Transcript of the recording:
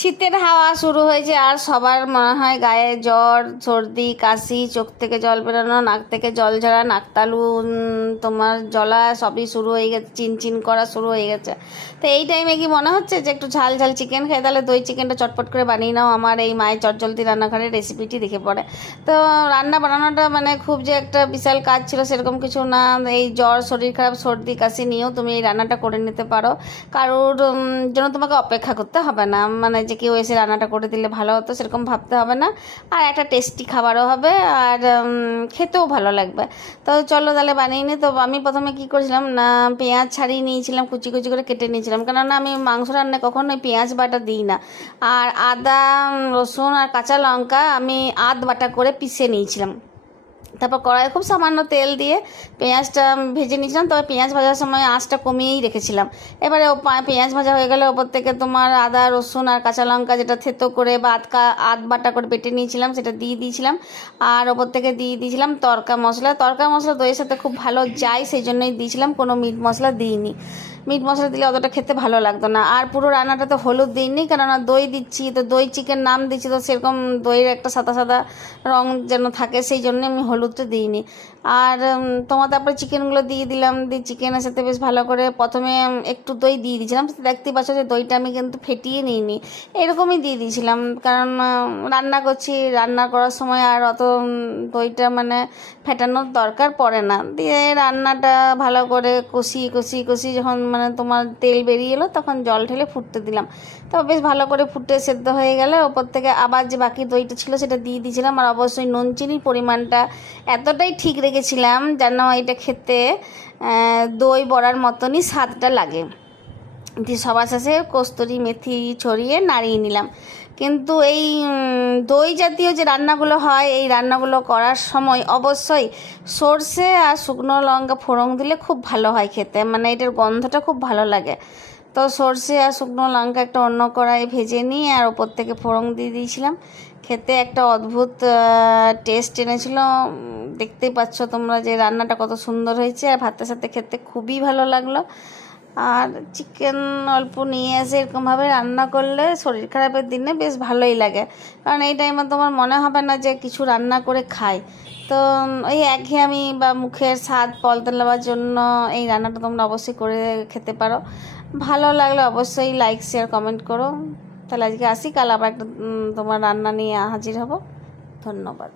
শীতের হাওয়া শুরু হয়েছে আর সবার মনে হয় গায়ে জ্বর সর্দি কাশি, চোখ থেকে জল বেরোনো, নাক থেকে জল ঝরা, নাকতালু তোমার জ্বলা সবই শুরু হয়ে গেছে, চিনচিন করা শুরু হয়ে গেছে। তো এই টাইমে কি মনে হচ্ছে যে একটু ঝাল ঝাল চিকেন খাই? তাহলে দই চিকেনটা চটপট করে বানিয়ে নাও। আমার এই মায়ের চটজলদি রান্নাঘরের রেসিপিটি দেখে পড়ে। তো রান্না বানানোটা মানে খুব যে একটা বিশাল কাজ ছিল সেরকম কিছু না। এই জ্বর শরীর খারাপ সর্দি কাশি নিয়েও তুমি এই রান্নাটা করে নিতে পারো। কারোর জন্য তোমাকে অপেক্ষা করতে হবে না, মানে যে কেউ এসে রান্নাটা করে দিলে ভালো হতো সেরকম ভাবতে হবে না। আর একটা টেস্টি খাবারও হবে আর খেতেও ভালো লাগবে। তো চলো তাহলে বানিয়ে নিই। তো আমি প্রথমে কী করেছিলাম না, পেঁয়াজ ছাড়িয়ে নিয়েছিলাম, কুচি কুচি করে কেটে নিয়েছিলাম, কেননা আমি মাংস রান্নায় কখনোই পেঁয়াজ বাটা দিই না। আর আদা রসুন আর কাঁচা লঙ্কা আমি বাটা করে পিষে নিয়েছিলাম। তারপর কড়াইয়ে খুব সামান্য তেল দিয়ে পেঁয়াজটা ভেজে নিয়েছিলাম, তবে পেঁয়াজ ভাজার সময় আঁচটা কমিয়েই রেখেছিলাম। এবারে পেঁয়াজ ভাজা হয়ে গেলে ওপর থেকে তোমার আদা রসুন আর কাঁচা লঙ্কা যেটা থেতো করে বা বাটা করে বেটে নিয়েছিলাম সেটা দিয়ে দিয়েছিলাম। আর ওপর থেকে দিয়ে দিয়েছিলাম তড়কা মশলা দইয়ের সাথে খুব ভালো যায়, সেই জন্যই দিয়েছিলাম, কোনো মিট মশলা দিইনি। মিট মশলা দিলে অতটা খেতে ভালো লাগতো না। আর পুরো রান্নাটাতে হলুদ দিইনি, কেননা দই দিচ্ছি, তো দই চিকেন নাম দিচ্ছি, তো সেরকম দইয়ের একটা সাদা সাদা রং যেন থাকে, সেই জন্য আমি হলুদটা দিইনি। আর তোমার তারপরে চিকেনগুলো দিয়ে দিলাম, দিয়ে চিকেনের সাথে বেশ ভালো করে প্রথমে একটু দই দিয়ে দিয়েছিলাম। দেখতেই পাচ্ছ যে দইটা আমি কিন্তু ফেটিয়ে নিইনি, এরকমই দিয়ে দিয়েছিলাম, কারণ রান্না করছি, রান্না করার সময় আর অত দইটা মানে ফেটানোর দরকার পড়ে না। দিয়ে রান্নাটা ভালো করে কষি যখন মানে তোমার তেল বেরিয়ে এলো তখন জল ঢেলে ফুটতে দিলাম। তো বেশ ভালো করে ফুটে সেদ্ধ হয়ে গেলে ওপর থেকে আবার যে বাকি দইটা ছিল সেটা দিয়ে দিয়েছিলাম। আর অবশ্যই নুন চিনির পরিমাণটা এতটাই ঠিক রেখেছিলাম যেন এটা খেতে দই বড়ার মতনই স্বাদটা লাগে। দিয়ে সবার শেষে কস্তুরি মেথি ছড়িয়ে নাড়িয়ে নিলাম। কিন্তু এই দই জাতীয় যে রান্নাগুলো হয়, এই রান্নাগুলো করার সময় অবশ্যই সর্ষে আর শুকনো লঙ্কা ফোড়ন দিলে খুব ভালো হয় খেতে, মানে এটার গন্ধটা খুব ভালো লাগে। তো সর্ষে আর শুকনো লঙ্কা একটা অন্য কড়াই ভেজে নিয়ে আর ওপর থেকে ফোড়ন দিয়ে দিয়েছিলাম। খেতে একটা অদ্ভুত টেস্ট এনেছিল। দেখতেই পাচ্ছ তোমরা যে রান্নাটা কত সুন্দর হয়েছে, আর ভাতের সাথে খেতে খুবই ভালো লাগলো। আর চিকেন অল্প নিয়ে এসে এরকমভাবে রান্না করলে শরীর খারাপের দিনে বেশ ভালোই লাগে, কারণ এই টাইমে তোমার মনে হবে না যে কিছু রান্না করে খাই। তো ওই একঘেয়েমি বা মুখের স্বাদ বদলাবার জন্য এই রান্নাটা তোমরা অবশ্যই করে খেতে পারো। ভালো লাগলে অবশ্যই লাইক শেয়ার কমেন্ট করো। তাহলে আজকে আসি, কাল আবার একটা তোমার রান্না নিয়ে হাজির হব। ধন্যবাদ।